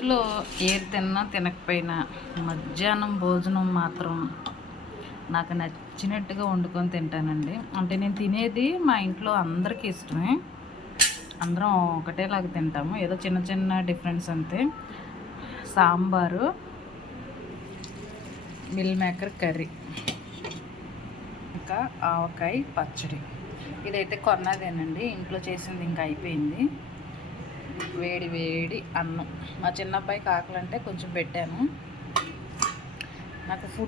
రోజులో ఏది తిన్నా తినకపోయినా మధ్యాహ్నం భోజనం మాత్రం నాకు నచ్చినట్టుగా వండుకొని తింటానండి. అంటే నేను తినేది మా ఇంట్లో అందరికీ ఇష్టమే. అందరం ఒకటేలాగా తింటాము. ఏదో చిన్న చిన్న డిఫరెన్స్ అంతే. సాంబారు, మిల్ మేకర్ కర్రీ, ఇంకా ఆవకాయ పచ్చడి. ఇదైతే కొన్నదేనండి, ఇంట్లో చేసింది ఇంకా అయిపోయింది. వేడి వేడి అన్నం. మా చిన్నబ్బాయికి ఆకలంటే కొంచెం పెట్టాను. నాకు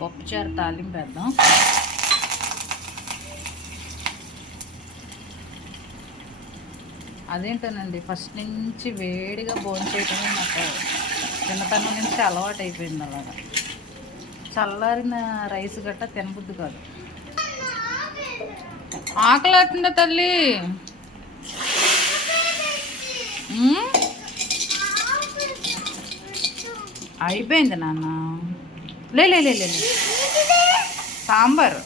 పప్పుచారు తాలింపు వేద్దాం. అదేంటోనండి, ఫస్ట్ నుంచి వేడిగా భోంచేయటమే నాకు చిన్నతనం నుంచి అలవాటు అయిపోయింది. అలాగా చల్లారిన రైస్ గట్ట తినబుద్ది కాదు. ఆకలి అవుతుందా తల్లి? అయిపోయింది నాన్న. లే లే లే లే సాంబారు.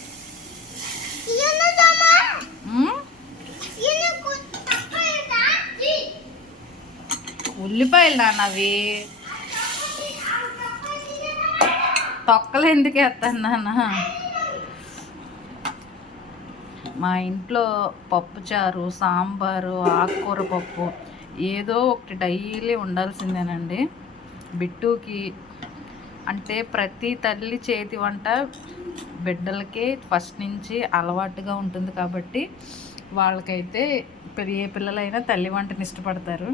ఉల్లిపాయలు నాన్న, అవి తొక్కలు ఎందుకు వేస్తాను నాన్న? మా ఇంట్లో పప్పుచారు, సాంబారు, ఆకుకూర పప్పు ఏదో ఒకటి డైలీ ఉండాల్సిందేనండి. బిట్టుకి అంటే ప్రతి తల్లి చేతి వంట బిడ్డలకి ఫస్ట్ నుంచి అలవాటుగా ఉంటుంది కాబట్టి వాళ్ళకైతే ఏ పిల్లలైనా తల్లి వంటని ఇష్టపడతారు.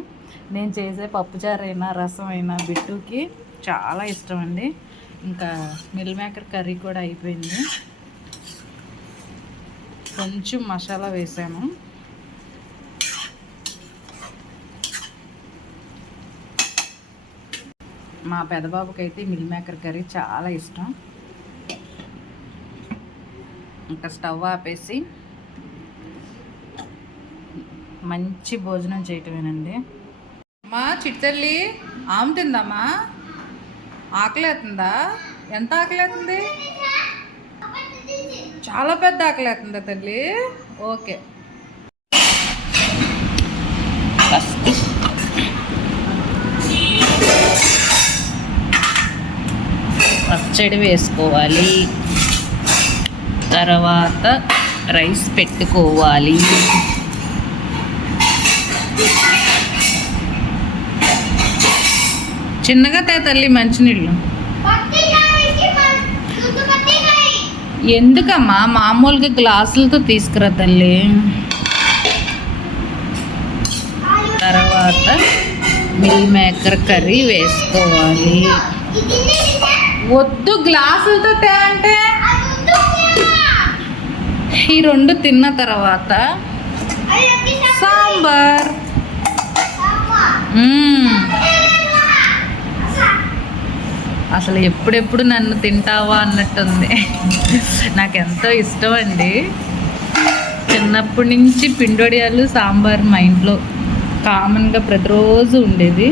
నేను చేసే పప్పుచారు అయినా రసం అయినా బిట్టుకి చాలా ఇష్టం అండి. ఇంకా మిల్ మేకర్ కర్రీ కూడా అయిపోయింది. కొంచెం మసాలా వేసాను. మా పెద్దబాబుకి అయితే మిల్ మేకర్ కర్రీ చాలా ఇష్టం. ఇంకా స్టవ్ ఆపేసి మంచి భోజనం చేయటమేనండి. అమ్మా చిట్టల్లి, ఆమె తిందమ్మా. ఆకలి అవుతుందా? ఎంత ఆకలి అవుతుంది? చాలా పెద్ద ఆకలి అవుతుందా తల్లి? ఓకే. ఫస్ట్ పచ్చడి వేసుకోవాలి, తర్వాత రైస్ పెట్టుకోవాలి. చిన్నగా తల్లి మంచినీళ్ళు. ఎందుకమ్మా, మామూలుగా గ్లాసులతో తీసుకురా తల్లి. తర్వాత మిల్ మేకర్ కర్రీ వేసుకోవాలి. వద్దు, గ్లాసులతో తే అంటే. ఈ రెండు తిన్న తర్వాత సాంబార్. అసలు ఎప్పుడెప్పుడు నన్ను తింటావా అన్నట్టుంది. నాకు ఎంతో ఇష్టం అండి. చిన్నప్పటి నుంచి పిండొడియాలు, సాంబార్ మా ఇంట్లో కామన్గా ప్రతిరోజు ఉండేది.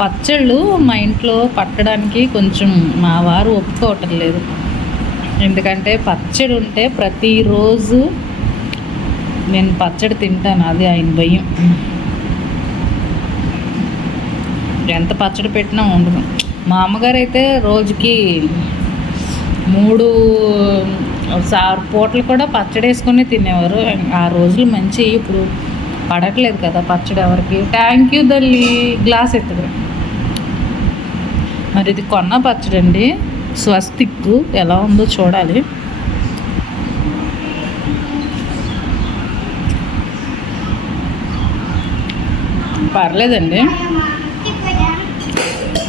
పచ్చళ్ళు మా ఇంట్లో పట్టడానికి కొంచెం మా వారు ఒప్పుకోవటం లేదు. ఎందుకంటే పచ్చడి ఉంటే ప్రతిరోజు నేను పచ్చడి తింటాను, అది ఆయన భయం. ఎంత పచ్చడి పెట్టినా ఉండదు. మా అమ్మగారు అయితే రోజుకి 3 పూటలు కూడా పచ్చడి వేసుకొని తినేవారు. ఆ రోజులు మంచి. ఇప్పుడు పడట్లేదు కదా పచ్చడి ఎవరికి. థ్యాంక్ యూ తల్లి. గ్లాస్ ఎత్తుకురా. మరి ఇది కొన్న పచ్చడి అండి, స్వస్తిక్. ఎలా ఉందో చూడాలి. పర్లేదండి.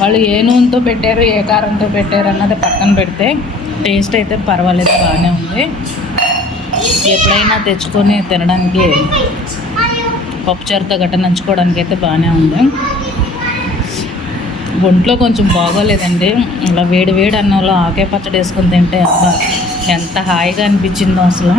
వాళ్ళు ఏ నూనెతో పెట్టారు, ఏ కారంతో పెట్టారు అన్నది పక్కన పెడితే టేస్ట్ అయితే పర్వాలేదు, బాగానే ఉంది. ఎప్పుడైనా తెచ్చుకొని తినడానికి, పప్పుచారుతో గట్ట నంచుకోవడానికి అయితే బాగానే ఉంది. ఒంట్లో కొంచెం బాగోలేదండి. ఇలా వేడి వేడి అన్నంలో ఆకే పచ్చడి వేసుకొని తింటే అబ్బా ఎంత హాయిగా అనిపించిందో అసలు.